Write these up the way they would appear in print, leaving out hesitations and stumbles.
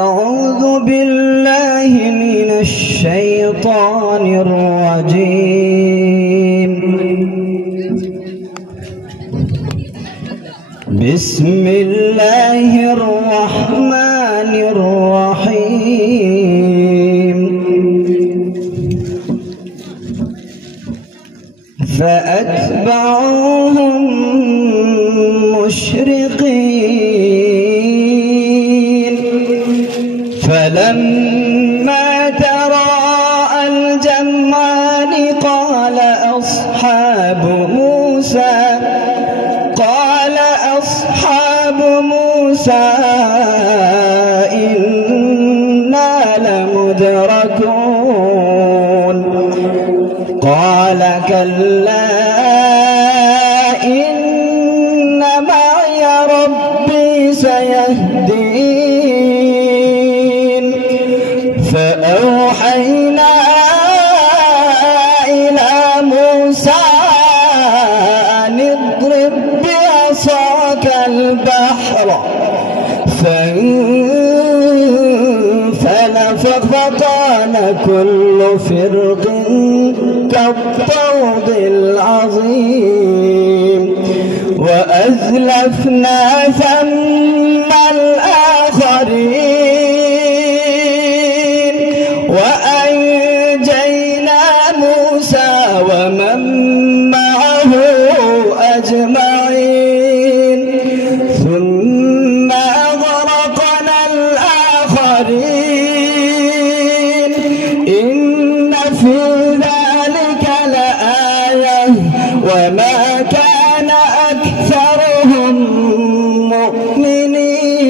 أعوذ بالله من الشيطان الرجيم. بسم الله الرحمن الرحيم. فأتبعوهم مشرقين فلما تراءى الجمعان قال أصحاب موسى إنا لمدركون قال كلا إن معي ربي سيهدين. فأوحينا إلى موسى أن اضرب بعصاك البحر فانفلق فكان كل فرق كالطود العظيم. وأزلفنا ثم الآخرين وأنجينا موسى ومن معه أجمعين ثم أغرقنا الآخرين. إن في ذلك لآية وما كان أكثرهم مؤمنين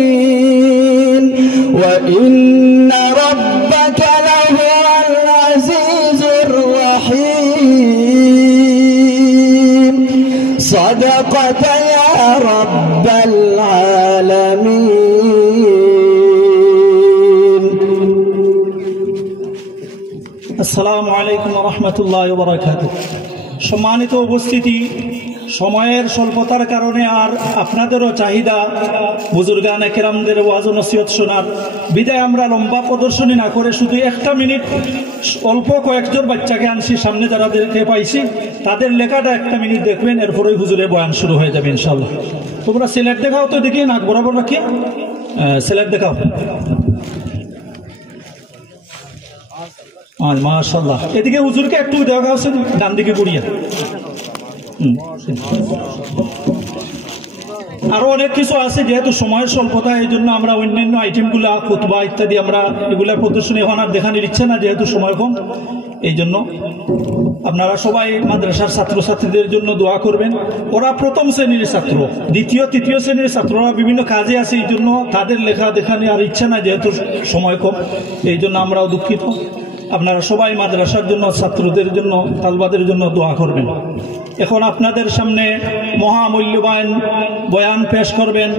وإن ربك لهو العزيز الرحيم. صدقت يا رب العالمين. আসসালামু আলাইকুম ওয়া রাহমাতুল্লাহি ওয়া বারাকাতুহু। সম্মানিত উপস্থিতি, সময়ের স্বল্পতার কারণে আর আপনাদেরও চাহিদা বুজুর্গানে কেরামদের ওয়াজ ও নসিহত শোনার বিদায় আমরা লম্বা প্রদর্শনী না করে শুধু একটা মিনিট অল্প কয়েকজন বাচ্চাকে আনছি সামনে, যারাদেরকে পাইছি তাদের লেখাটা একটা মিনিট দেখবেন, এরপরই হুজুরের বয়ান শুরু হয়ে যাবে ইনশাআল্লাহ। তোমরা সিলেট দেখাও তো দেখি, নাক বরাবর রাখি, সিলেট দেখাও। মাশাআল্লাহ। এদিকে হুজুরকে একটু দেখা আছে, ডান দিকে গুড়িয়া। আরো অনেক কিছু আছে, যেহেতু সময়ের স্বল্পতা এই জন্য আমরা অন্যান্য আইটেমগুলা খুতবা ইত্যাদি আমরা এগুলা প্রদর্শনী এখন আর দেখানোর ইচ্ছে না, যেহেতু সময় কম। এই জন্য আপনারা সবাই মাদ্রাসার ছাত্রছাত্রীদের জন্য দোয়া করবেন। ওরা প্রথম শ্রেণীর ছাত্র, দ্বিতীয় তৃতীয় শ্রেণীর ছাত্ররা বিভিন্ন কাজে আছে, এই জন্য তাদের লেখা দেখানোর আর ইচ্ছে না, যেহেতু সময় কম। এই জন্য আমরাও দুঃখিত। আপনারা সবাই মাদ্রাসার জন্য, ছাত্রদের জন্য, তালবাদের জন্য দোয়া করবেন। এখন আপনাদের সামনে মহামূল্যবান বয়ান পেশ করবেন